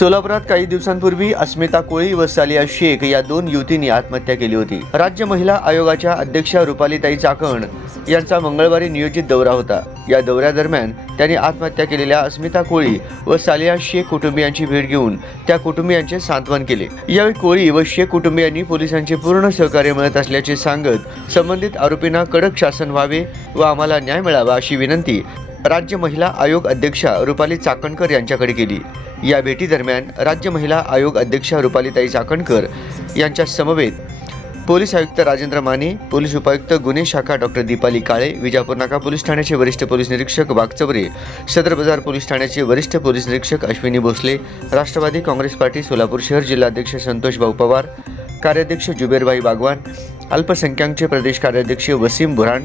सोलापुरात काही दिवसांपूर्वी अस्मिता कोळी व सालिया शेख या दोन युवतींनी आत्महत्या केली होती। राज्य महिला आयोगाच्या अध्यक्षा रुपालीताई चाकण यांचा मंगळवारी नियोजित दौरा होता। या दौऱ्यादरम्यान त्यांनी आत्महत्या केलेल्या अस्मिता कोळी व सालिया शेख कुटुंबियांची भेट घेऊन त्या कुटुंबियांचे सांत्वन केले। यावेळी कोळी व शेख कुटुंबियांनी पोलिसांचे पूर्ण सहकार्य मिळत असल्याचे सांगत संबंधित आरोपींना कडक शासन व्हावे व आम्हाला न्याय मिळावा अशी विनंती राज्य महिला आयोग अध्यक्षा रुपाली चाकणकर यांच्याकडे केली। या भेटीदरम्यान राज्य महिला आयोग अध्यक्षा रुपालीताई चाकणकर यांच्या समवेत पोलीस आयुक्त राजेंद्र माने, पोलीस उपायुक्त गुन्हे शाखा डॉक्टर दीपाली काळे, विजापूर नाका पोलीस ठाण्याचे वरिष्ठ पोलीस निरीक्षक वाघचौरे, सदर बाजार पोलीस ठाण्याचे वरिष्ठ पोलीस निरीक्षक अश्विनी भोसले, राष्ट्रवादी काँग्रेस पार्टी सोलापूर शहर जिल्हाध्यक्ष संतोष भाऊ पवार, कार्याध्यक्ष जुबेरभाई बागवान, अल्पसंख्याकचे प्रदेश कार्याध्यक्ष वसीम बुरान,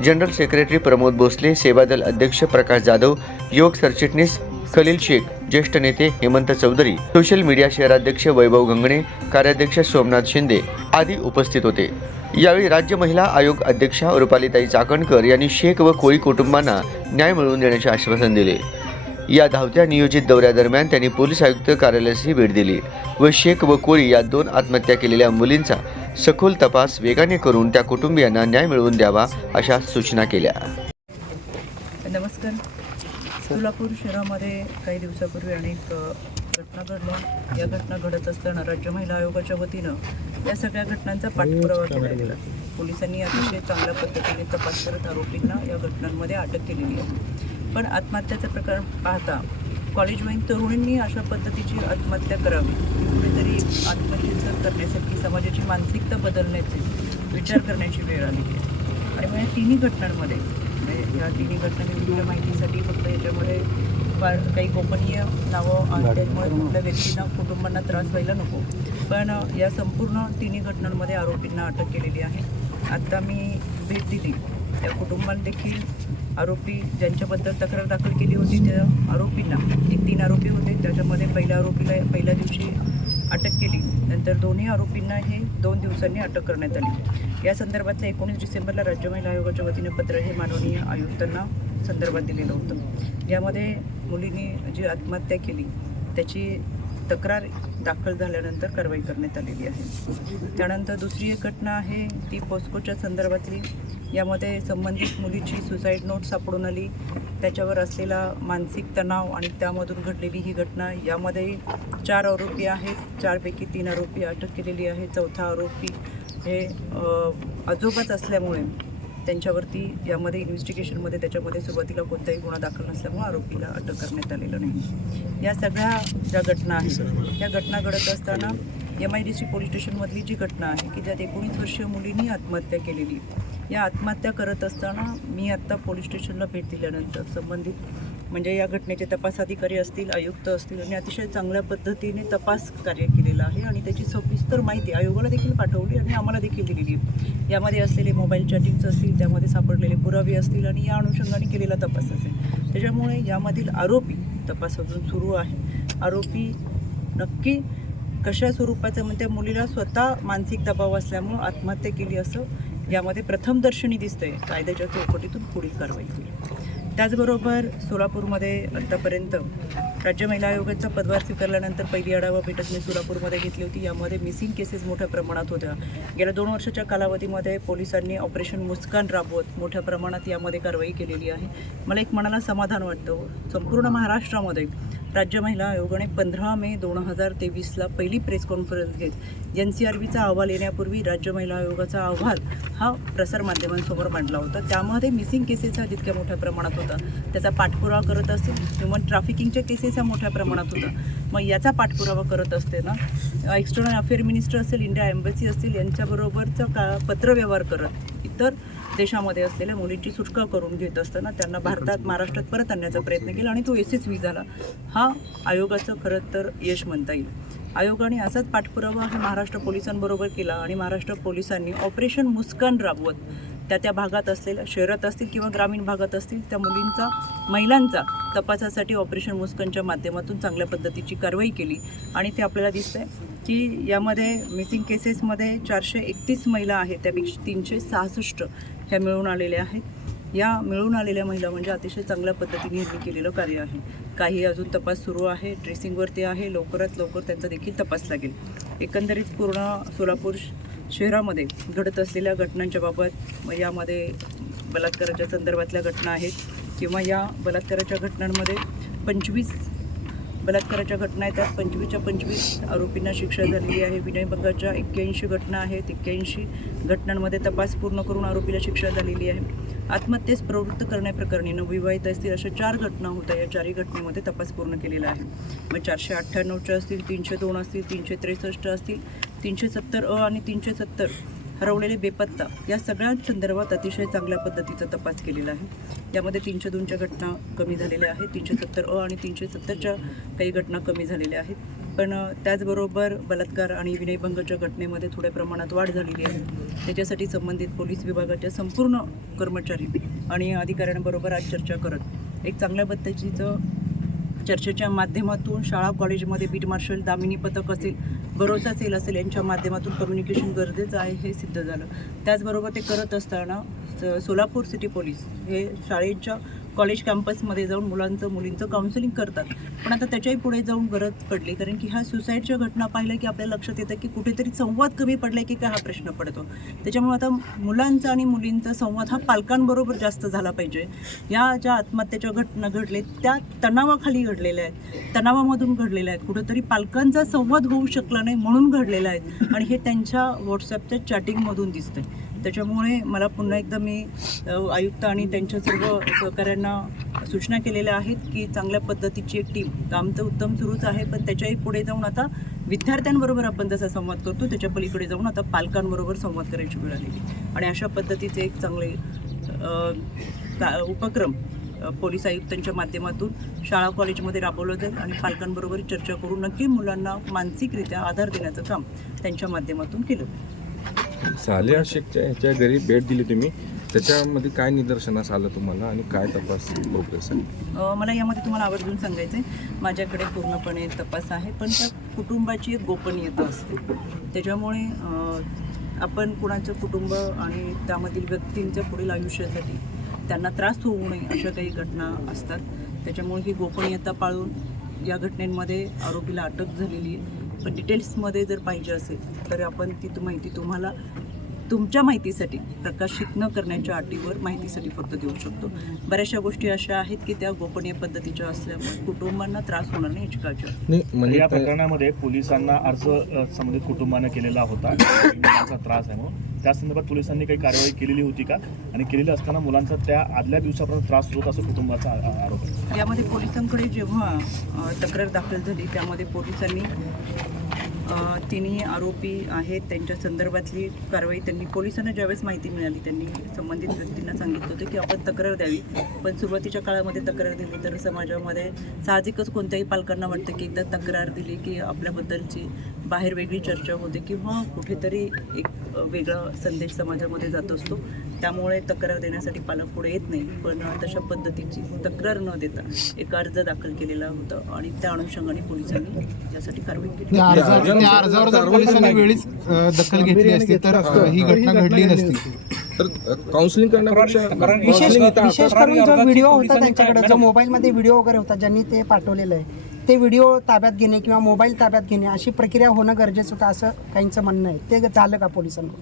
जनरल सेक्रेटरी प्रमोद भोसले, सेवादल अध्यक्ष प्रकाश जाधव, युवक सरचिटणीस खलील शेख, ज्येष्ठ नेते हेमंत चौधरी, सोशल मीडिया शहराध्यक्ष वैभव गंगणे, कार्याध्यक्ष सोमनाथ शिंदे आदी उपस्थित होते। यावेळी राज्य महिला आयोग अध्यक्षा रुपालीताई चाकणकर यांनी शेख व कोळी कुटुंबांना न्याय मिळवून देण्याचे आश्वासन दिले। या धावत्या नियोजित दौऱ्यादरम्यान त्यांनी पोलीस आयुक्त कार्यालयासही भेट दिली व शेख व कोळी या दोन आत्महत्या केलेल्या मुलींचा सखोल तपास वेगाने करून त्या कुटुंबियांना न्याय मिळवून द्यावा अशा सूचना केल्या। नमस्कार। सोलापूर शहरामध्ये काही दिवसापूर्वी अनेक घटना घडल्या। या घटना घडत असताना राज्य महिला आयोगाच्या वतीनं या सगळ्या घटनांचा पाठपुरावा केला गेला। पोलिसांनी अतिशय चांगल्या पद्धतीने तपास करत आरोपींना या घटनांमध्ये अटक केलेली आहे। पण आत्महत्याचा प्रकार पाहता कॉलेजवयीन तरुणींनी अशा पद्धतीची आत्महत्या करावी, कुठेतरी आत्महत्या करण्यासाठी समाजाची मानसिकता बदलण्याची विचार करण्याची वेळ आली आहे। आणि मग तिन्ही घटनांमध्ये या तिन्ही घटनांविरुद्ध माहितीसाठी फक्त याच्यामध्ये काही गोपनीय नावं आणि त्यामुळे कुठल्या व्यक्तींना कुटुंबांना त्रास व्हायला नको, पण या संपूर्ण तिन्ही घटनांमध्ये आरोपींना अटक केलेली आहे। आत्ता मी भेट दिली त्या कुटुंबांना देखील आरोपी ज्यांच्याबद्दल तक्रार दाखल केली होती त्या आरोपींना 3 आरोपी होते, त्याच्यामध्ये पहिल्या आरोपीला पहिल्या दिवशी अटक केली, नंतर दोन्ही आरोपींना हे 2 दिवसांनी अटक करण्यात आली। या संदर्भातल्या 19 डिसेंबरला राज्य महिला आयोगाच्या वतीने पत्र हे माननीय आयुक्तांना संदर्भात दिलेलं होतं। यामध्ये मुलींनी जी आत्महत्या केली त्याची तक्रार दाखल झाल्यानंतर कारवाई करण्यात आलेली आहे। त्यानंतर दुसरी एक घटना आहे ती पोस्कोच्या संदर्भातली। यामध्ये संबंधित मुलीची सुसाईड नोट सापडून आली, त्याच्यावर असलेला मानसिक तणाव आणि त्यामधून घडलेली ही घटना। यामध्ये 4 आरोपी आहेत, 4 पैकी 3 आरोपी अटक केलेली आहे। 4था आरोपी हे आजोबाच असल्यामुळे त्यांच्यावरती यामध्ये इन्व्हेस्टिगेशनमध्ये त्याच्यामध्ये सुरुवातीला कोणताही गुन्हा दाखल नसल्यामुळे आरोपीला अटक करण्यात आलेलं नाही। या सगळ्या ज्या घटना आहेत या घटना घडत असताना MIDC पोलीस स्टेशनमधली जी घटना आहे की ज्यात 19 वर्षीय मुलींनी आत्महत्या केलेली, या आत्महत्या करत असताना मी आत्ता पोलीस स्टेशनला भेट दिल्यानंतर संबंधित म्हणजे या घटनेचे तपास अधिकारी असतील, आयुक्त असतील आणि अतिशय चांगल्या पद्धतीने तपास कार्य केलेलं आहे आणि त्याची सविस्तर माहिती आयोगाला देखील पाठवली आणि आम्हाला देखील दिलेली आहे। यामध्ये असलेले मोबाईल चॅटिंग्स असतील, त्यामध्ये सापडलेले पुरावे असतील आणि या अनुषंगाने केलेला तपास असेल। त्याच्यामुळे यामधील आरोपी तपास अजून सुरू आहे। आरोपी नक्की कशा स्वरूपाचं म्हणजे मुलीला स्वतः मानसिक दबाव असल्यामुळं आत्महत्या केली असं यामध्ये प्रथमदर्शनी दिसतंय। कायद्याच्या चौकटीतून पुढील कारवाई होईल। त्याचबरोबर सोलापूरमध्ये आत्तापर्यंत राज्य महिला आयोगाचा पदभार स्वीकारल्यानंतर पहिली आढावा बैठक मी सोलापूरमध्ये घेतली होती। यामध्ये मिसिंग केसेस मोठ्या प्रमाणात होत्या। गेल्या 2 वर्षाच्या कालावधीमध्ये पोलिसांनी ऑपरेशन मुस्कान राबवत मोठ्या प्रमाणात यामध्ये कारवाई केलेली आहे। मला एक मनाला समाधान वाटतं। संपूर्ण महाराष्ट्रामध्ये राज्य महिला आयोगाने 15 मे 2023ला पहिली प्रेस कॉन्फरन्स घेत NCRBचा अहवाल येण्यापूर्वी राज्य महिला आयोगाचा अहवाल हा प्रसारमाध्यमांसमोर मांडला होता। त्यामध्ये मिसिंग केसेस हा जितक्या मोठ्या प्रमाणात होता त्याचा पाठपुरावा करत असतील, ह्युमन ट्रॅफिकिंगच्या केसेस ह्या मोठ्या प्रमाणात होता। मग याचा पाठपुरावा करत असताना एक्सटर्नल अफेअर मिनिस्टर असेल, इंडिया एम्बसी असतील यांच्याबरोबरचा पत्रव्यवहार करत इतर देशामध्ये असलेल्या मुलींची सुटका करून घेत असताना त्यांना भारतात महाराष्ट्रात परत आणण्याचा प्रयत्न केला आणि तो यशस्वी झाला। हा आयोगाचं खरं तर यश म्हणता येईल। आयोगाने असाच पाठपुरावा हे महाराष्ट्र पोलिसांबरोबर केला आणि महाराष्ट्र पोलिसांनी ऑपरेशन मुस्कान राबवत त्या भागात असलेल्या शहरात असतील किंवा ग्रामीण भागात असतील त्या महिलांचा तपासासाठी ऑपरेशन मुस्कानच्या माध्यमातून चांगल्या पद्धतीची कारवाई केली आणि ते आपल्याला दिसतंय की यामध्ये मिसिंग केसेसमध्ये 431 महिला आहेत, त्यापैकी 366 ह्या मिळून आलेल्या आहेत। या मिळून आलेल्या महिला म्हणजे अतिशय चांगल्या पद्धतीने यांनी केलेलं कार्य आहे। काही अजून तपास सुरू आहे, ट्रेसिंगवरती आहे. लवकरात लवकर त्यांचा देखील तपास लागेल. एकंदरीत पूर्ण सोलापूर शहरामध्ये घडत असलेल्या घटनांच्या बाबत यामध्ये बलात्काराच्या संदर्भातल्या घटना आहेत किंवा या बलात्काराच्या घटनांमध्ये 25 बलात्काराच्या घटना आहेत. त्यात 25च्या 25 आरोपींना शिक्षा झालेली आहे. विनयभंगाच्या 81 घटना आहेत. 81 घटनांमध्ये तपास पूर्ण करून आरोपीला शिक्षा झालेली आहे. आत्महत्येस प्रवृत्त करण्याप्रकरणी नवविवाहित असतील अशा 4 घटना होत्या. या 4ही घटनेमध्ये तपास पूर्ण केलेला आहे. मग 498च्या असतील, 302 असतील, 363 असतील, 370 आणि 370 हरवलेले बेपत्ता या सगळ्या संदर्भात अतिशय चांगल्या पद्धतीचा तपास केलेला आहे. यामध्ये 302च्या घटना कमी झालेल्या आहेत. 370 आणि 370च्या काही घटना कमी झालेल्या आहेत. पण त्याचबरोबर बलात्कार आणि विनयभंगाच्या घटनेमध्ये थोड्या प्रमाणात वाढ झालेली आहे. त्याच्यासाठी संबंधित पोलीस विभागाच्या संपूर्ण कर्मचारी आणि अधिकाऱ्यांबरोबर आज चर्चा करत एक चांगल्या पद्धतीचं चर्चेच्या माध्यमातून शाळा कॉलेजमध्ये बीट मार्शल, दामिनी पथक असेल, भरोसा सेल असेल यांच्या माध्यमातून कम्युनिकेशन गरजेचं आहे हे सिद्ध झालं. त्याचबरोबर ते करत असताना सोलापूर सिटी पोलीस हे शाळेच्या कॉलेज कॅम्पसमध्ये जाऊन मुलींचं काउन्सिलिंग करतात. पण आता त्याच्याही पुढे जाऊन गरज पडली, कारण की ह्या सुसाईडच्या घटना पाहिल्या की आपल्याला लक्षात येतं की कुठेतरी संवाद कमी पडला की काय हा प्रश्न पडतो. त्याच्यामुळे आता मुलांचा आणि मुलींचा संवाद हा पालकांबरोबर जास्त झाला पाहिजे. या ज्या आत्महत्येच्या घटना घडलेत त्या तणावाखाली घडलेल्या आहेत, तणावामधून घडलेल्या आहेत. कुठेतरी पालकांचा संवाद होऊ शकला नाही म्हणून घडलेला आहेत आणि हे त्यांच्या व्हॉट्सॲपच्या चॅटिंगमधून दिसतंय. त्याच्यामुळे मला पुन्हा एकदा मी आयुक्त आणि त्यांच्या सर्व सहकाऱ्यांना सूचना केलेल्या आहेत की चांगल्या पद्धतीची एक टीम, काम तर उत्तम सुरूच आहे, पण त्याच्याही पुढे जाऊन आता विद्यार्थ्यांबरोबर आपण जसा संवाद करतो त्याच्या पलीकडे जाऊन आता पालकांबरोबर संवाद करायची वेळ आलेली आणि अशा पद्धतीचे एक चांगले उपक्रम पोलीस आयुक्तांच्या माध्यमातून शाळा कॉलेजमध्ये राबवलं जाईल आणि पालकांबरोबर चर्चा करून नक्की मुलांना मानसिकरित्या आधार देण्याचं काम त्यांच्या माध्यमातून केलं. सालिया शेखच्या ह्याच्या घरी भेट दिली तुम्ही, त्याच्यामध्ये काय निदर्शनास आलं तुम्हाला आणि काय तपास प्रोग्रेस आहे? मला यामध्ये तुम्हाला आवर्जून सांगायचं आहे, माझ्याकडे पूर्णपणे तपास आहे, पण त्या कुटुंबाची एक गोपनीयता असते. त्याच्यामुळे आपण कुणाचं कुटुंब आणि त्यामधील व्यक्तींच्या पुढील आयुष्यासाठी त्यांना त्रास होऊ नये अशा काही घटना असतात. त्याच्यामुळे ही गोपनीयता पाळून या घटनेमध्ये आरोपीला अटक झालेली आहे. पण डिटेल्समध्ये जर पाहिजे असेल तर आपण ती माहिती तुम्हाला तुमच्या माहितीसाठी प्रकाशित न करण्याच्या अटीवर माहितीसाठी फक्त देऊ शकतो. बऱ्याचशा गोष्टी अशा आहेत की त्या गोपनीय पद्धतीच्या असल्यामुळे कुटुंबांना त्रास होणार नाही याची काळजी आहे. म्हणजे या प्रकरणामध्ये पोलिसांना अर्ज संबंधित कुटुंबाने केलेला होता, मुलांचा त्रास आहे म्हणून. त्या संदर्भात पोलिसांनी काही कारवाई केलेली होती का, आणि केलेली असताना मुलांचा त्या आदल्या दिवसापर्यंत त्रास होत असं कुटुंबाचा आरोप आहे. यामध्ये पोलिसांकडे जेव्हा तक्रार दाखल झाली त्यामध्ये पोलिसांनी तिन्ही आरोपी आहेत त्यांच्या संदर्भातली कारवाई त्यांनी पोलिसांना ज्यावेळेस माहिती मिळाली त्यांनी संबंधित व्यक्तींना सांगितलं होतं की आपण तक्रार द्यावी. पण सुरुवातीच्या काळामध्ये तक्रार दिली तर समाजामध्ये साहजिकच कोणत्याही पालकांना वाटतं की एकदा तक्रार दिली की आपल्याबद्दलची बाहेर वेगळी चर्चा होते किंवा कुठेतरी एक वेगळा संदेश समाजामध्ये जात असतो. त्यामुळे तक्रार देण्यासाठी पालक पुढे येत नाही. पण तशा पद्धतीची तक्रार न देता एक अर्ज दाखल केलेला होता आणि त्या अनुषंगाने पोलिसांनी यासाठी कारवाई केली. त्या अर्जावर जर पोलिसांनी वेळीच दखल घेतली असती तर ही घटना घडली नसती. तर काउन्सिलिंग करण्यापेक्षा विशेष करून जो व्हिडिओ होता त्यांच्याकडे, जो मोबाईलमध्ये व्हिडिओ वगैरे होता ज्यांनी ते पाठवलेलं आहे, ते व्हिडिओ ताब्यात घेणे किंवा मोबाईल ताब्यात घेणे अशी प्रक्रिया होणं गरजेचं होतं असं काहींचं म्हणणं आहे. ते झालं का पोलिसांना?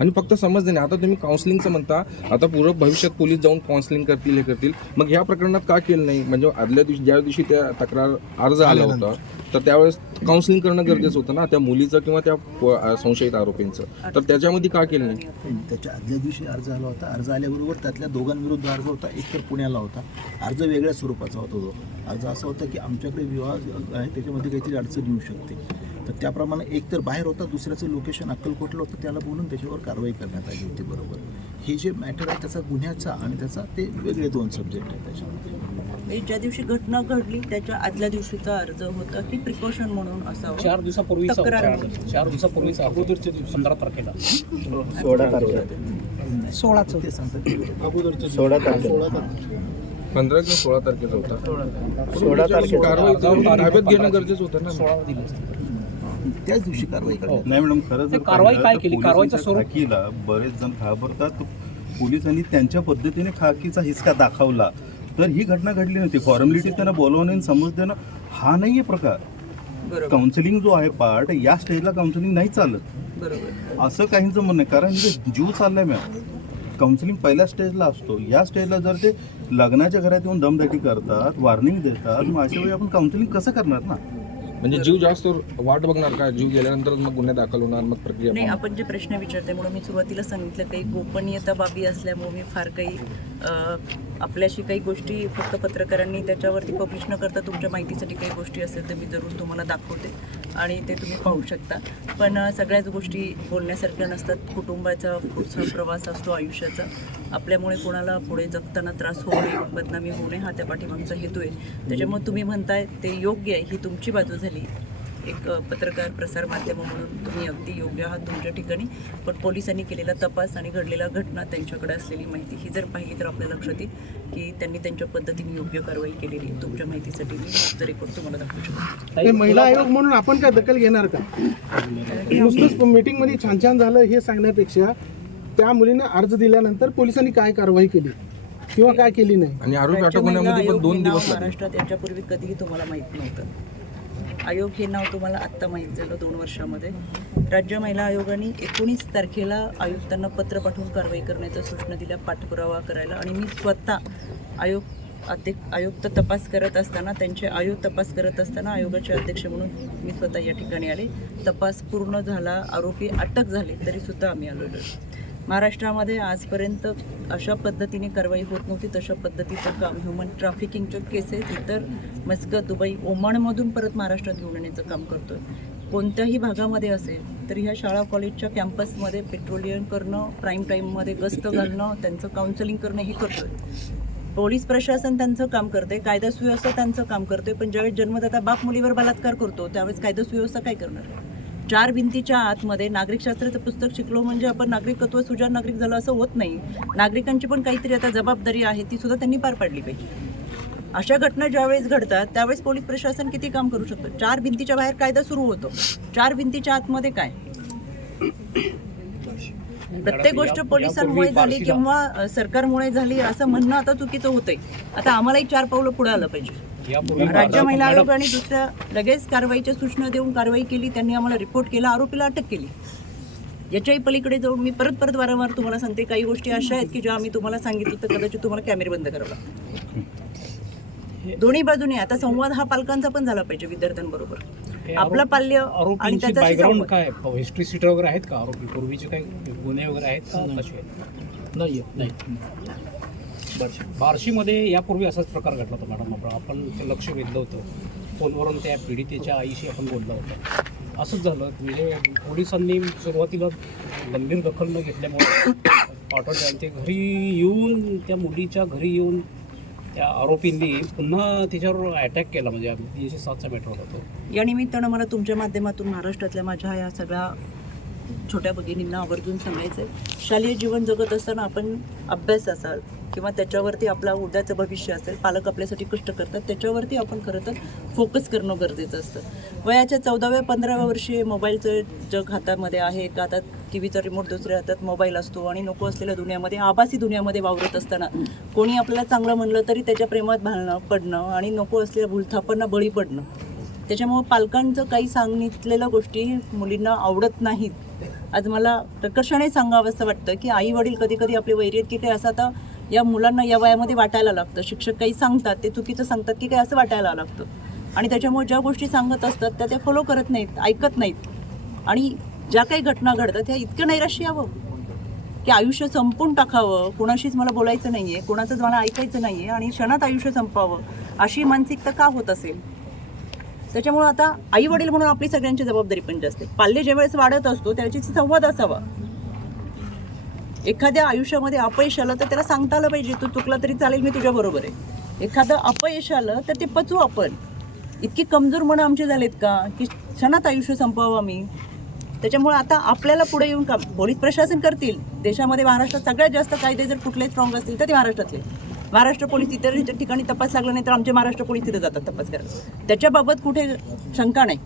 आणि फक्त समज नाही, आता तुम्ही काउन्सिलिंगचं म्हणता, आता पूर्ण भविष्यात पोलीस जाऊन काउन्सिलिंग करतील, हे करतील, मग ह्या प्रकरणात का केलं नाही? म्हणजे आदल्या दिवशी ज्या दिवशी त्या तक्रार अर्ज आला होता तर त्यावेळेस काउन्सिलिंग करणं गरजेचं होतं ना, त्या मुलीचं किंवा त्या संशयित आरोपींचं, तर त्याच्यामध्ये का केलं नाही? त्याच्या आदल्या दिवशी अर्ज आला होता. अर्ज आल्याबरोबर त्यातल्या दोघांविरुद्ध अर्ज होता. एक तर पुण्याला होता, अर्ज वेगळ्या स्वरूपाचा होता. तो अर्ज असा होता की आमच्याकडे विवाह आहे, त्याच्यामध्ये काहीतरी अडचण येऊ शकते, तर त्याप्रमाणे एक तर बाहेर होता, दुसऱ्याचं लोकेशन अक्कलकोटला होतं, त्याला बोलून त्याच्यावर कारवाई करण्यात आली होती. बरोबर, हे जे मॅटर आहे त्याचा गुन्ह्याचा आणि त्याचा ते वेगळे 2 सब्जेक्ट आहेत त्याच्यामध्ये. ज्या दिवशी घटना घडली त्याच्या आदल्या दिवशीचा अर्ज होता की प्रिकॉशन म्हणून असावं. 4 दिवसापूर्वीचा अगोदरच्या दिवशी 15 तारखेला 16 तारखेला 16 ते सांगतात 16 तारखेला 15 किंवा 16 तारखेचा होता. 16 तारखेला कारवाई ताब्यात घेणं गरजेचं होतं ना. 16 दिली असते. त्याच दिवशी कारवाई करण्यात. नाही मॅडम, खरं जर कारवाई काय केली? पोलिसांच्या कारवाईचं स्वरूप? खाकीला बरेच जण घाबरतात. पोलिसांनी त्यांच्या पद्धतीने खाकीचा हिसका दाखवला. तर ही घटना घडली नसती. फॉर्मॅलिटी त्यांना बोलवणं आणि समज देणं हा नाही आहे प्रकार. बरोबर काउन्सिलिंग जो आहे पार्ट, या स्टेजला काउन्सिलिंग नाही चालत बरोबर. असं काहींचं म्हणणं आहे. कारण इथे जीव चाललाय मॅम. काउन्सिलिंग पहिल्या स्टेजला असतो. या स्टेजला जर ते लग्नाच्या घरात येऊन दमदाटी करतात, वॉर्निंग देतात, मग अशा वेळी आपण काउन्सिलिंग कसं करणार ना? म्हणजे जीव जास्त वाट बघणार का? जीव गेल्यानंतर मग गुन्हे दाखल होणार, मग प्रक्रिया नाही, पाहणार. आपण जे प्रश्न विचारते म्हणून मी सुरुवातीला सांगितलं काही गोपनीयता बाबी असल्यामुळे मी फार काही आपल्याशी काही गोष्टी फक्त पत्रकारांनी त्याच्यावरती पब्लिश न करता तुमच्या माहितीसाठी काही गोष्टी असेल तर मी जरूर तुम्हाला दाखवते आणि ते तुम्ही पाहू शकता. पण सगळ्याच गोष्टी बोलण्यासारख्या नसतात. कुटुंबाचा पुढचा प्रवास असतो आयुष्याचा. आपल्यामुळे कोणाला पुढे जगताना त्रास होऊ नये, बदनामी होऊ नये, हा त्या पाठीमागचा हेतू आहे. त्याच्यामुळे तुम्ही म्हणताय ते योग्य आहे, ही तुमची बाजू झाली. एक पत्रकार प्रसार माध्यम म्हणून तुम्ही अगदी योग्य आहात तुमच्या ठिकाणी. पण पोलिसांनी केलेला तपास आणि घडलेला घटना, त्यांच्याकडे असलेली माहिती ही जर पाहिली तर आपल्या लक्षात येईल की त्यांनी त्यांच्या पद्धतीने योग्य कारवाई केलेली आहे. तुमच्या माहितीसाठी मी जरी करून तुम्हाला दाखवू शकतो. ते महिला आयोग म्हणून आपण काय दखल घेणार का? नुसतंच मीटिंगमध्ये छान छान झालं हे सांगण्यापेक्षा त्या मुलीने अर्ज दिल्यानंतर पोलिसांनी काय कारवाई केली किंवा काय केली नाही. आणि आरोपी राज्य अटक महिला होण्यामध्ये पण आयोग 2 हे नाव दिवस लागले. महाराष्ट्रात याच्यापूर्वी कधीही तुम्हाला माहीत नव्हतं. आयोग हे नाव तुम्हाला आत्ता माहीत झालं 2 वर्षामध्ये. राज्य महिला आयोगाने 19 तारखेला आयुक्तांना पत्र पाठवून कारवाई करण्याच्या सूचना दिल्या, पाठपुरावा करायला. आणि मी स्वतः आयुक्त तपास करत असताना, त्यांचे आयोग तपास करत असताना आयोगाचे अध्यक्ष म्हणून मी स्वतः या ठिकाणी आले. तपास पूर्ण झाला, आरोपी अटक झाले, तरीसुद्धा आम्ही आलेलो. महाराष्ट्रामध्ये आजपर्यंत अशा पद्धतीने कारवाई होत नव्हती. तशा पद्धतीचं काम, ह्युमन ट्रॅफिकिंगच्या केसेस इतर मस्कत, दुबई, ओमानमधून परत महाराष्ट्रात घेऊन येण्याचं काम करतोय. कोणत्याही भागामध्ये असेल तर ह्या शाळा कॉलेजच्या कॅम्पसमध्ये पेट्रोलिंग करणं, प्राईम टाईममध्ये गस्त घालणं, त्यांचं काउन्सिलिंग करणं हे करतोय. पोलीस प्रशासन त्यांचं काम करते, कायदा सुव्यवस्था त्यांचं काम करतोय. पण ज्यावेळेस जन्मदाता बाप मुलीवर बलात्कार करतो त्यावेळेस कायदा सुव्यवस्था काय करणार? 4 भिंतीच्या आतमध्ये नागरिकशास्त्राचं पुस्तक शिकलो म्हणजे आपण नागरिकत्व सुजाण नागरिक झालं असं होत नाही. नागरिकांची पण काहीतरी आता जबाबदारी आहे, ती सुद्धा त्यांनी पार पाडली पाहिजे. अशा घटना ज्यावेळेस घडतात त्यावेळेस पोलीस प्रशासन किती काम करू शकतं? 4 भिंतीच्या बाहेर कायदा सुरू होतो, 4 भिंतीच्या आतमध्ये काय? प्रत्येक गोष्ट पोलिसांमुळे झाली किंवा सरकारमुळे झाली असं म्हणणं आता चुकीचं होतंय. आता आम्हालाही 4 पावलं पुढे आलं पाहिजे. राज्य महिला आयोग आणि दुसऱ्या लगेच कारवाईच्या सूचना देऊन कारवाई केली. त्यांनी आम्हाला रिपोर्ट केला, आरोपीला अटक केली. याच्याही पलीकडे जाऊन मी परत वारंवार तुम्हाला सांगते, काही गोष्टी अशा आहेत की ज्या आम्ही तुम्हाला सांगितलं तर कदाचित तुम्हाला कॅमेरे बंद करावं लागतं. दोन्ही बाजूने आता संवाद हा पालकांचा पण झाला पाहिजे विद्यार्थ्यांबरोबर. आपलं पाल्य आणि त्याचा बॅकग्राऊंड काय, हिस्ट्री सीटर वगैरे आहेत का? आरोपी पूर्वीचे काही गुन्हे वगैरे आहेत का? कसे आहेत? नाही. बार्शीमध्ये यापूर्वी असाच प्रकार घडला होता मॅडम. आपण लक्ष वेधलं होतं. फोनवरून त्या पीडितेच्या आईशी आपण बोललो होतो. असंच झालं म्हणजे पोलिसांनी सुरुवातीला गंभीर दखल न घेतल्यामुळे पाठवले आणि ते घरी येऊन, त्या मुलीच्या घरी येऊन त्या आरोपींनी पुन्हा तिच्यावर अटॅक केला. म्हणजे 307चा मॅटर होता तो. या निमित्तानं मला तुमच्या माध्यमातून महाराष्ट्रातल्या माझ्या या सगळ्या छोट्या भगिनींना आवर्जून सांगायचं आहे, शालेय जीवन जगत असताना आपण अभ्यास असाल किंवा त्याच्यावरती आपला उद्याचं भविष्य असेल, पालक आपल्यासाठी कष्ट करतात, त्याच्यावरती आपण खरं तर फोकस करणं गरजेचं असतं. वयाच्या 14व्या 15व्या वर्षी मोबाईलचं जग हातामध्ये आहे. आता टी व्हीचा रिमोट दुसऱ्या हातात मोबाईल असतो आणि नको असलेल्या दुनियामध्ये, आभासी दुनियामध्ये वावरत असताना कोणी आपल्याला चांगलं म्हणलं तरी त्याच्या प्रेमात पडणं आणि नको असलेल्या भूलथापांना बळी पडणं. त्याच्यामुळं पालकांचं काही सांगितलेल्या गोष्टी मुलींना आवडत नाहीत. आज मला प्रकर्षाने सांगावं असं वाटतं की आई वडील कधी कधी आपले वैरी आहेत की काय असं आता या मुलांना या वयामध्ये वाटायला लागतं. शिक्षक काही सांगतात ते चुकीचं सांगतात की काय असं वाटायला लागतं. आणि त्याच्यामुळे ज्या गोष्टी सांगत असतात त्या फॉलो करत नाहीत, ऐकत नाहीत. आणि ज्या काही घटना घडतात ह्या इतकं नैराश्य यावं की आयुष्य संपून टाकावं, कोणाशीच मला बोलायचं नाही आहे, कोणाचंच मला ऐकायचं नाही आहे आणि क्षणात आयुष्य संपावं, अशी मानसिकता का होत असेल? त्याच्यामुळे आता आई वडील म्हणून आपली सगळ्यांची जबाबदारी पण जास्त आहे. पाल्य ज्यावेळेस वाढत असतो त्यावेळेस संवाद असावा. एखाद्या आयुष्यामध्ये अपयश आलं तर त्याला सांगता आलं पाहिजे, तू चुकला तरी चालेल, मी तुझ्या बरोबर आहे. एखादं अपयश आलं तर ते पचवू आपण. इतकी कमजोर मनं आमचे झालेत का की क्षणात आयुष्य संपवावं आम्ही? त्याच्यामुळे आता आपल्याला पुढे येऊन काम पोलीस प्रशासन करतील. देशामध्ये महाराष्ट्रात सगळ्यात जास्त कायदे जर कुठले स्ट्रॉंग असतील तर ते महाराष्ट्रातले. महाराष्ट्र पोलीस इतर ठिकाणी तपास लागला नाही तर आमचे महाराष्ट्र पोलीस तिथे जातात तपास करायला. त्याच्याबाबत कुठे शंका नाही.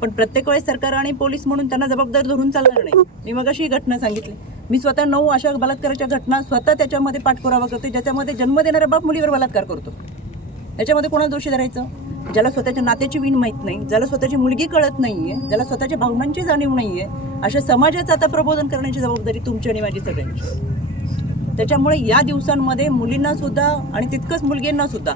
पण प्रत्येक वेळेस सरकार आणि पोलीस म्हणून त्यांना जबाबदार धरून चालणार नाही. मी मगाशी ही घटना सांगितली. मी स्वतः 9 अशा बलात्काराच्या घटना स्वतः त्याच्यामध्ये पाठपुरावा करते, ज्याच्यामध्ये जन्म देणारा बाप मुलीवर बलात्कार करतो. त्याच्यामध्ये कोणाला दोषी धरायचं? ज्याला स्वतःच्या नात्याची विण माहीत नाही, ज्याला स्वतःची मुलगी कळत नाहीये, ज्याला स्वतःच्या भावनांची जाणीव नाहीये, अशा समाजाचं आता प्रबोधन करण्याची जबाबदारी तुमची आणि माझी सगळ्यांची. त्याच्यामुळे या दिवसांमध्ये मुलींना सुद्धा आणि तितकंच मुलगींना सुद्धा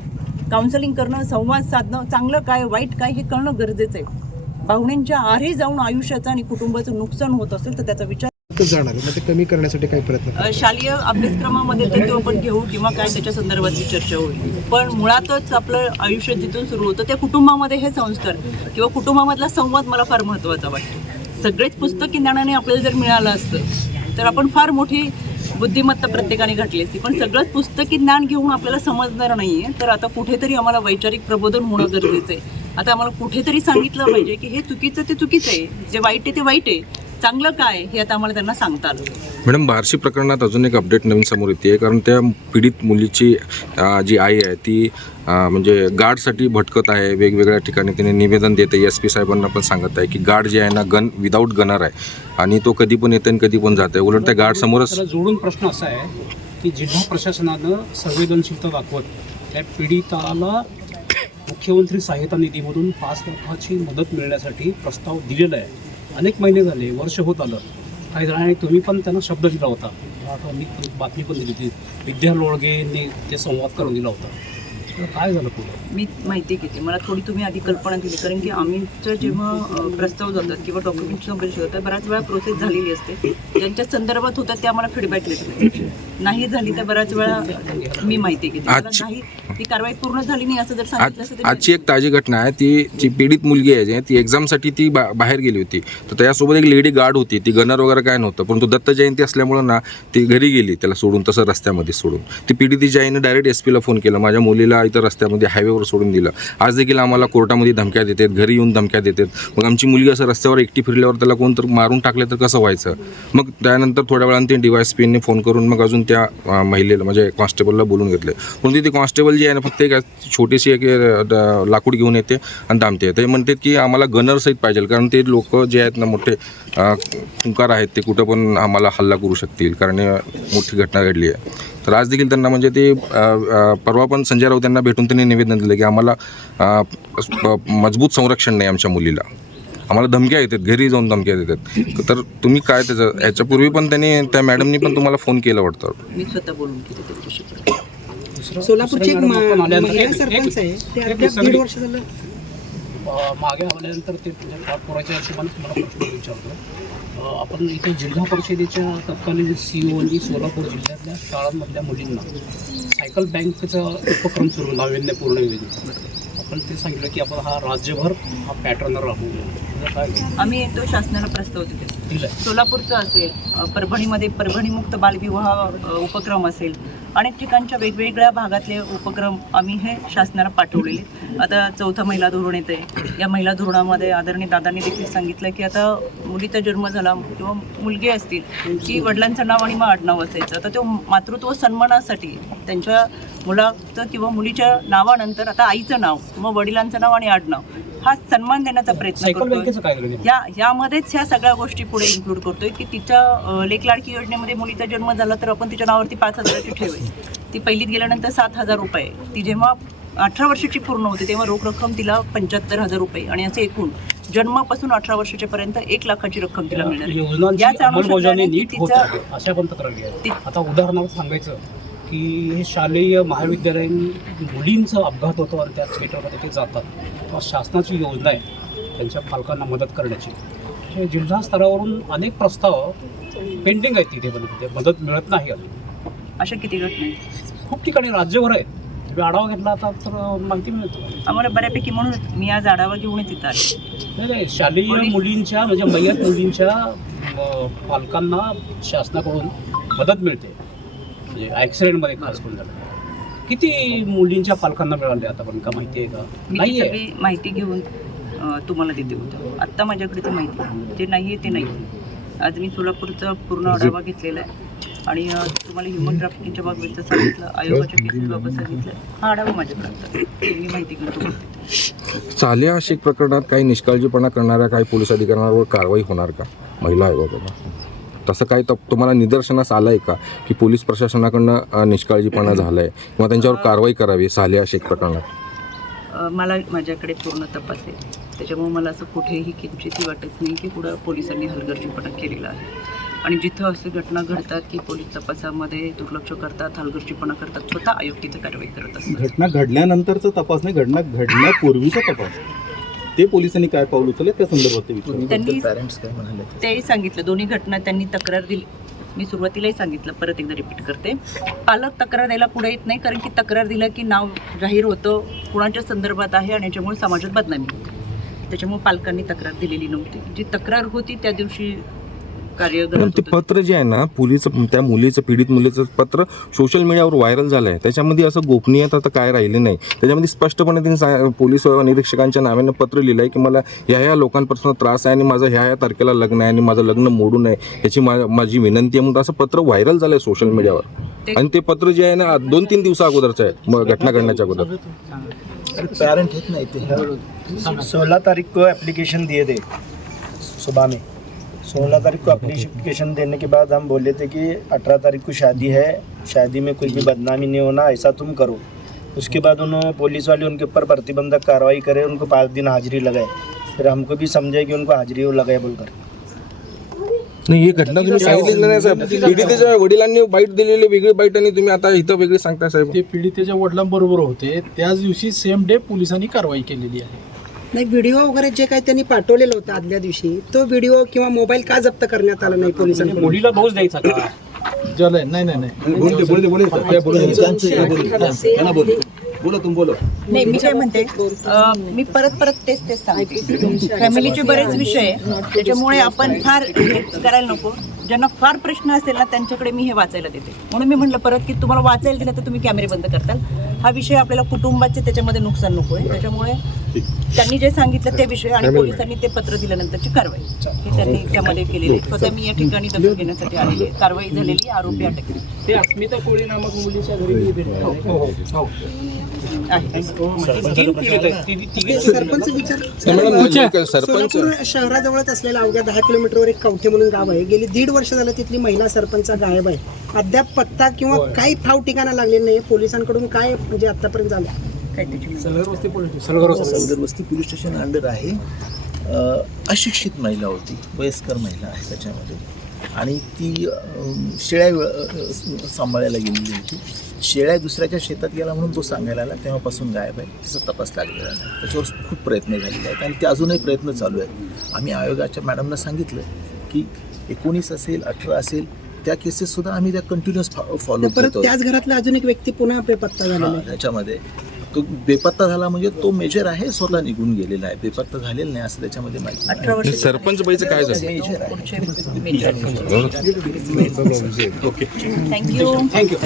काउन्सिलिंग करणं, संवाद साधणं, चांगलं काय वाईट काय हे कळणं गरजेचं आहे. भावनेच्या आरी जाऊन आयुष्याचं आणि कुटुंबाचं नुकसान होत असेल तर त्याचा विचार जाणार आहे, मग ते कमी करण्यासाठी काही प्रयत्न शालेय अभ्यासक्रमामध्ये तर तो आपण घेऊ किंवा काय त्याच्या संदर्भातली चर्चा होईल. पण मुळातच आपलं आयुष्य जिथून सुरू होतं त्या कुटुंबामध्ये हे संस्कार किंवा कुटुंबामधला संवाद मला फार महत्त्वाचा वाटतो. सगळेच पुस्तकी ज्ञानाने आपल्याला जर मिळालं असतं तर आपण फार मोठी बुद्धिमत्ता प्रत्येकाने घातली असती. पण सगळंच पुस्तकी ज्ञान घेऊन आपल्याला समजणार नाही आहे, तर आता कुठेतरी आम्हाला वैचारिक प्रबोधन होणं गरजेचं आहे. आता आम्हाला कुठेतरी सांगितलं पाहिजे की हे चुकीचं ते चुकीचं आहे, जे वाईट आहे ते वाईट आहे, चांगलं काय हे आता आम्हाला त्यांना सांगता आलं. मॅडम, बार्शी प्रकरणात अजून एक अपडेट नवीन समोर येते, कारण त्या पीडित मुलीची जी आई आहे ती म्हणजे गार्डसाठी भटकत आहे, वेगवेगळ्या ठिकाणी तिने निवेदन देत आहे. SP साहेबांना पण सांगत आहे की गार्ड जे आहे ना विदाऊट गनर आहे आणि तो कधी पण येते आणि कधी पण जात आहे. उलट त्या गार्ड समोरच त्याला जोडून प्रश्न असा आहे की जिल्हा प्रशासनानं संवेदनशीलता दाखवत त्या पीडिताला मुख्यमंत्री सहायता निधीमधून 5 लाखाची मदत मिळण्यासाठी प्रस्ताव दिलेला आहे. अनेक महिने झाले, वर्ष होत आलं, काही जणांनी तुम्ही पण त्यांना शब्द दिला होता, मी बातमी पण दिली होती, विद्या लोळगेंनी ते संवाद करून दिला होता. काय झालं पुढे? मी माहिती घेते, मला थोडी तुम्ही आधी कल्पना दिली, कारण की आम्हीचं जेव्हा प्रस्ताव जातात किंवा डॉक्युमेंट संबंधित होतात बऱ्याच वेळा प्रोसेस झालेली असते, ज्यांच्या संदर्भात होतात ते आम्हाला फीडबॅक देतात. नाही झाली तर बऱ्याच वेळा मी माहिती घेते. नाही ती कारवाई पूर्ण झाली नाही असं जर सांगितलं असतं. आजची एक ताजी घटना आहे, ती जी पीडित मुलगी आहे ती एक्झामसाठी ती बाहेर गेली होती, तर त्याच्यासोबत एक लेडी गार्ड होती, ती गनर वगैरे काय नव्हतं, परंतु दत्त जयंती असल्यामुळं ना ती घरी गेली त्याला सोडून, तसं रस्त्यामध्ये सोडून. ती पीडितीच्या आईनं डायरेक्ट SP ला फोन केला, माझ्या मुलीला इथं रस्त्यामध्ये हायवेवर सोडून दिलं. आज देखील आम्हाला कोर्टामध्ये धमक्या देतात, घरी येऊन धमक्या देतात. मग आमची मुलगी असं रस्त्यावर एकटी फिरल्यावर त्याला कोण तर मारून टाकलं तर कसं व्हायचं? मग त्यानंतर थोड्या वेळाने ते DYSPने फोन करून मग अजून त्या महिलेला म्हणजे कॉन्स्टेबलला बोलून घेतले. पण ती कॉन्स्टेबल जी आहे ना फक्त एक छोटीशी एक लाकूड घेऊन येते आणि थांबते. ते म्हणतात की आम्हाला गनर सहित पाहिजे, कारण ते लोक जे आहेत ना मोठे खुंकार आहेत, ते कुठं पण आम्हाला हल्ला करू शकतील, कारण मोठी घटना घडली आहे. तर आज देखील त्यांना म्हणजे ते परवा पण संजय राऊत यांना भेटून त्यांनी निवेदन दिलं की आम्हाला मजबूत संरक्षण नाही आमच्या मुलीला, आम्हाला धमक्या येतात, घरी जाऊन धमक्या देतात. तर तुम्ही काय त्याचं याच्यापूर्वी पण त्यांनी त्या मॅडमनी पण तुम्हाला फोन केला वाटतं? मी स्वतः बोलून केलं त्यांच्याशी. सोलापूरची एक महिला सरपंच आहे, ते अद्याप 1.5 वर्ष झालं मागे आल्यानंतर ते पाठपुराच्या हिशोबाने तुम्हाला प्रश्न विचारतो. आपण इथे जिल्हा परिषदेच्या तत्कालीन COनी सोलापूर जिल्ह्यातल्या शाळांमधल्या मुलींना सायकल बँकचा उपक्रम सुरू, नाविन्यपूर्ण योजना. आपण ते सांगितलं की आपण हा राज्यभर हा पॅटर्न राबवूया. काय आम्ही तो शासनाला प्रस्ताव देतो. सोलापूरचं असेल, परभणीमध्ये परभणीमुक्त बालविवाह उपक्रम असेल, अनेक ठिकाणच्या वेगवेगळ्या भागातले उपक्रम आम्ही हे शासनाला पाठवलेले. आता 4थं महिला धोरण येते. या महिला धोरणामध्ये आदरणीय दादांनी देखील सांगितलं की आता मुलीचा जन्म झाला किंवा मुलगी असतील की वडिलांचं नाव आणि मग आडनाव असायचं. आता तो मातृत्व सन्मानासाठी त्यांच्या मुलाचं किंवा मुलीच्या नावानंतर आता आईचं नाव किंवा वडिलांचं नाव आणि आडनाव हा सन्मान देण्याचा प्रयत्न करतोय. यामध्येच ह्या सगळ्या गोष्टी पुढे इन्क्लूड करतोय की तिच्या लेक लाडकी योजनेमध्ये मुलीचा जन्म झाला तर आपण तिच्या नावावरती 5,000ची ठेव आहे. ती पहिलीत गेल्यानंतर 7,000 रुपये. ती जेव्हा 18 वर्षाची पूर्ण होते तेव्हा रोख रक्कम तिला 75,000 रुपये आणि असे एकूण जन्मापासून 18 वर्षाच्यापर्यंत 1 लाखाची रक्कम तिला मिळणार. याच अनुषंगाने अशा पण तक्रारी आहेत. आता उदाहरणार्थ सांगायचं की हे शालेय महाविद्यालयीन मुलींचा अपघात होतो आणि त्या थिएटरमध्ये ते जातात, तेव्हा शासनाची योजना आहे त्यांच्या पालकांना मदत करण्याची. हे जिल्हा स्तरावरून अनेक प्रस्ताव पेंडिंग आहेत, तिथे पण तिथे मदत मिळत नाही. अशा किती घटना आहेत? खूप ठिकाणी राज्यभर आहेत. तुम्ही आढावा घेतला आता तर माहिती मिळतो आम्हाला बऱ्यापैकी. म्हणून मी आज आढावा घेऊन तिथं आले. नाही, शालेय मुलींच्या म्हणजे मयत मुलींच्या पालकांना शासनाकडून मदत मिळते. म्हणजे ॲक्सिडेंटमध्ये खास करून झालं. किती मुलींच्या पालकांना मिळाले आता पण का माहिती आहे का? नाही, सगळी माहिती घेऊन तुम्हाला देते होतं. आत्ता माझ्याकडे ती माहिती जे नाही आहे ते नाही. आज मी सोलापूरचा पूर्ण आढावा घेतलेला आहे आणि तुम्हाला ह्युमन ट्रॅफिकिंगच्या बाबतीत सांगितलं, आयोगाच्या केसेसबाबत सांगितलं. हा आढावा माझ्याकडे मी माहिती घेऊन चाल्या आशिक प्रकरणात काही निष्काळजीपणा करणाऱ्या काही पोलीस अधिकाऱ्यांवर कारवाई होणार का महिला आयोगाकडून? तसं काही तुम्हाला निदर्शनास आलं आहे का की पोलीस प्रशासनाकडनं निष्काळजीपणा झाला आहे किंवा त्यांच्यावर कारवाई करावी सालिया शेख प्रकरणात? मला माझ्याकडे पूर्ण तपास आहे, त्याच्यामुळे मला असं कुठेही किंचितही वाटत नाही की पुढं पोलिसांनी हलगर्जीपणा केलेला आहे. आणि जिथं असे घटना घडतात की पोलीस तपासामध्ये दुर्लक्ष करतात, हलगर्जीपणा करतात, स्वतः आयोग तिथे कारवाई करत असतात. घटना घडल्यानंतरचा तपास नाही, घटना घडण्यापूर्वीचा तपास, ते पोलिसांनी काय पाऊल उचलले त्या संदर्भात ते विचारलं. त्यांनी पॅरेंट्स काय म्हणाले तेही सांगितलं, दोन्ही घटना त्यांनी तक्रार दिली. मी सुरुवातीलाही सांगितलं, परत एकदा रिपीट करते, पालक तक्रार द्यायला पुढे येत नाही, कारण की तक्रार दिलं की नाव जाहीर होतं, कुणाच्या संदर्भात आहे आणि याच्यामुळे समाजात बदनामी होते. त्याच्यामुळे पालकांनी तक्रार दिलेली नव्हती. जी तक्रार होती त्या दिवशी कार्य पण ते पत्र जे आहे ना त्या मुलीचं, पीडित मुलीचं पत्र सोशल मीडियावर व्हायरल झालं आहे, त्याच्यामध्ये असं गोपनीयता तर काय राहिली नाही. त्याच्यामध्ये स्पष्टपणे त्यांनी पोलीस निरीक्षकांच्या नावाने पत्र लिहिलं आहे की मला ह्या लोकांपासून त्रास आहे आणि माझं ह्या तारखेला लग्न आहे आणि माझं लग्न मोडू नये याची माझी विनंती आहे म्हणून असं पत्र व्हायरल झालं आहे सोशल मीडियावर. आणि ते पत्र जे आहे ना 2-3 दिवसा अगोदरचं आहे, घटना घडण्याच्या अगोदर. पेरेंट हेत नहीं थे। 16 तारीख को एप्लीकेशन दिए थे सुबह में। 16 तारीख को एप्लीकेशन देने के बाद हम बोले थे कि 18 तारीख को शादी है, शादी में कोई भी बदनामी नहीं होना, ऐसा तुम करो। उसके बाद उन्होंने पुलिस वाले उनके ऊपर प्रतिबंधक कार्रवाई करे, उनको 5 दिन हाजिरी लगाए। फिर हमको भी समझे कि उनको हाजिरी लगाए बोलकर। नाही, ही घटना तुम्ही सांगितली नाही साहेब. पीडितेच्या वडिलांनी बाईट दिलेली वेगळी बाईट आणि तुम्ही आता इथं वेगळी सांगताय साहेब. ते पीडितेच्या वडिलांबरोबर होते, त्याच दिवशी सेम डे पोलिसांनी कारवाई केलेली आहे. नाही, व्हिडिओ वगैरे जे काही त्यांनी पाठवलेलं होतं आदल्या दिवशी, तो व्हिडिओ किंवा मोबाईल का जप्त करण्यात आला नाही पोलिसांनी? मुलीला दोष द्यायचा का? झालंय नाही नाही नाही, मी काय म्हणते, मी परत तेच सांगते, फॅमिलीचे बरेच विषय आहे, त्याच्यामुळे आपण फार करायला नको. ज्यांना फार प्रश्न असेल ना त्यांच्याकडे मी हे वाचायला देते. म्हणून मी म्हटलं परत की तुम्हाला वाचायला दिलं तर तुम्ही कॅमेरे बंद करताल. हा विषय आपल्याला कुटुंबाचे त्याच्यामध्ये नुकसान नको आहे, त्याच्यामुळे त्यांनी जे सांगितलं ते विषय आणि पोलिसांनी ते पत्र दिल्यानंतरची कारवाई हे त्यांनी त्यामध्ये केलेली. स्वतः मी या ठिकाणी दखल घेण्यासाठी आलेली, कारवाई झालेली, आरोपी अटक ते अस्मिता कोळी नामक मुलीच्या घरी सरपंच विचार, सोलापूर शहराजवळच असलेल्या अवघ्या 10 किलोमीटरवर एक कवठे म्हणून गाव आहे. गेली 1.5 वर्ष झालं तिथली महिला सरपंच गायब आहे. अद्याप पत्ता किंवा काही ठाव ठिकाणा लागले नाही. पोलिसांकडून काय म्हणजे आतापर्यंत झालं? सलगरवस्ती पोलीस स्टेशन अंडर आहे. अशिक्षित महिला होती, वयस्कर महिला आहे त्याच्यामध्ये, आणि ती शेळ्या सांभाळायला गेलेली होती. शेळ्या दुसऱ्याच्या शेतात गेला म्हणून तो सांगायला आला, तेव्हापासून गायब आहे. तिचा तपास लागलेला नाही. त्याच्यावर खूप प्रयत्न झालेले आहेत आणि ते अजूनही प्रयत्न चालू आहेत. आम्ही आयोगाच्या मॅडमला सांगितलं की 19 असेल, 18 असेल, त्या केसेससुद्धा आम्ही त्या कंटिन्युअस फॉलो करतो. त्याच घरातला अजून एक व्यक्ती पुन्हा बेपत्ता झालेला आहे. त्याच्यामध्ये तो बेपत्ता झाला म्हणजे तो मेजर आहे, स्वतः निघून गेलेला आहे. बेपत्ता झालेला नाही असं त्याच्यामध्ये माहिती नाही. 18 वर्ष सरपंच बाईचं काय झालं? मेजर आहे. थँक्यू.